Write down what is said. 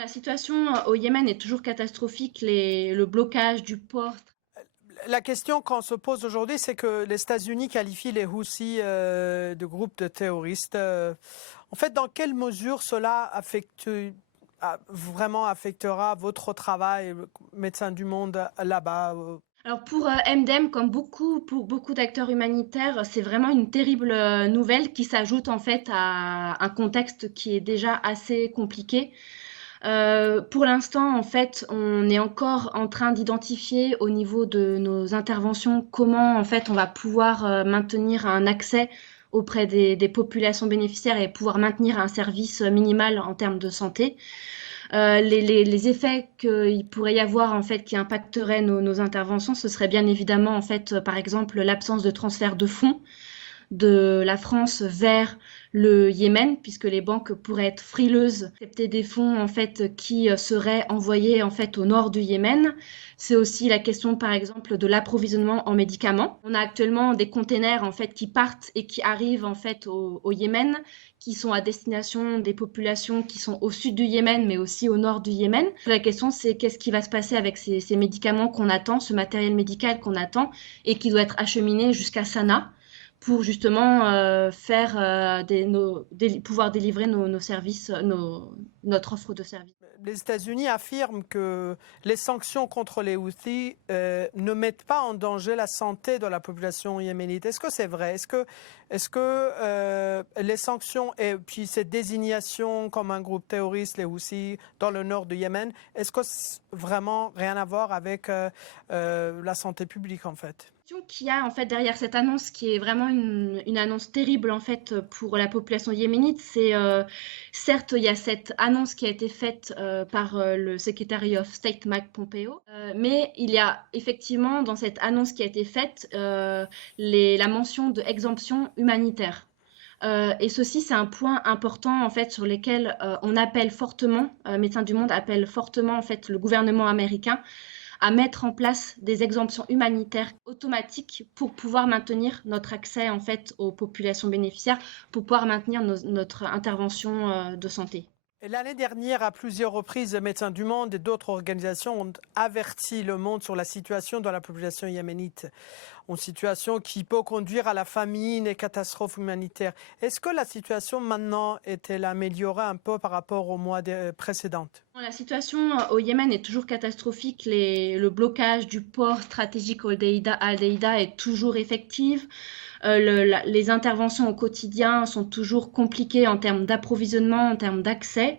La situation au Yémen est toujours catastrophique. Le blocage du port. La question qu'on se pose aujourd'hui, c'est que les États-Unis qualifient les Houthis de groupe de terroristes. En fait, dans quelle mesure cela vraiment affectera votre travail, médecin du monde, là-bas? Alors pour MDM, comme pour beaucoup d'acteurs humanitaires, c'est vraiment une terrible nouvelle qui s'ajoute en fait à un contexte qui est déjà assez compliqué. Pour l'instant, en fait, on est encore en train d'identifier au niveau de nos interventions comment en fait on va pouvoir maintenir un accès auprès des populations bénéficiaires et pouvoir maintenir un service minimal en termes de santé. Les effets qu'il pourrait y avoir en fait qui impacteraient nos interventions, ce serait bien évidemment en fait par exemple l'absence de transfert de fonds de la France vers le Yémen, puisque les banques pourraient être frileuses, accepter des fonds en fait qui seraient envoyés en fait au nord du Yémen. C'est aussi la question par exemple de l'approvisionnement en médicaments. On a actuellement des containers en fait qui partent et qui arrivent en fait au Yémen, qui sont à destination des populations qui sont au sud du Yémen, mais aussi au nord du Yémen. La question, c'est qu'est-ce qui va se passer avec ces médicaments qu'on attend, ce matériel médical qu'on attend et qui doit être acheminé jusqu'à Sanaa pour justement faire pouvoir délivrer nos services, notre offre de services. Les États-Unis affirment que les sanctions contre les Houthis ne mettent pas en danger la santé de la population yéménite. Est-ce que c'est vrai? Est-ce que les sanctions et puis cette désignation comme un groupe terroriste, les Houthis, dans le nord du Yémen, est-ce que vraiment rien à voir avec la santé publique en fait? Qu'il y a en fait derrière cette annonce qui est vraiment une annonce terrible en fait pour la population yéménite, c'est certes il y a cette annonce qui a été faite par le Secretary of State Mike Pompeo, mais il y a effectivement dans cette annonce qui a été faite la mention de exemption humanitaire. Et ceci, c'est un point important en fait sur lequel on appelle fortement, Médecins du Monde appelle fortement en fait le gouvernement américain à mettre en place des exemptions humanitaires automatiques pour pouvoir maintenir notre accès en fait aux populations bénéficiaires, pour pouvoir maintenir notre intervention de santé. L'année dernière, à plusieurs reprises, Médecins du Monde et d'autres organisations ont averti le monde sur la situation de la population yéménite, une situation qui peut conduire à la famine et catastrophes humanitaires. Est-ce que la situation maintenant est-elle améliorée un peu par rapport aux mois précédents? La situation au Yémen est toujours catastrophique. Le blocage du port stratégique Al-Deïda est toujours effectif. Les interventions au quotidien sont toujours compliquées en termes d'approvisionnement, en termes d'accès.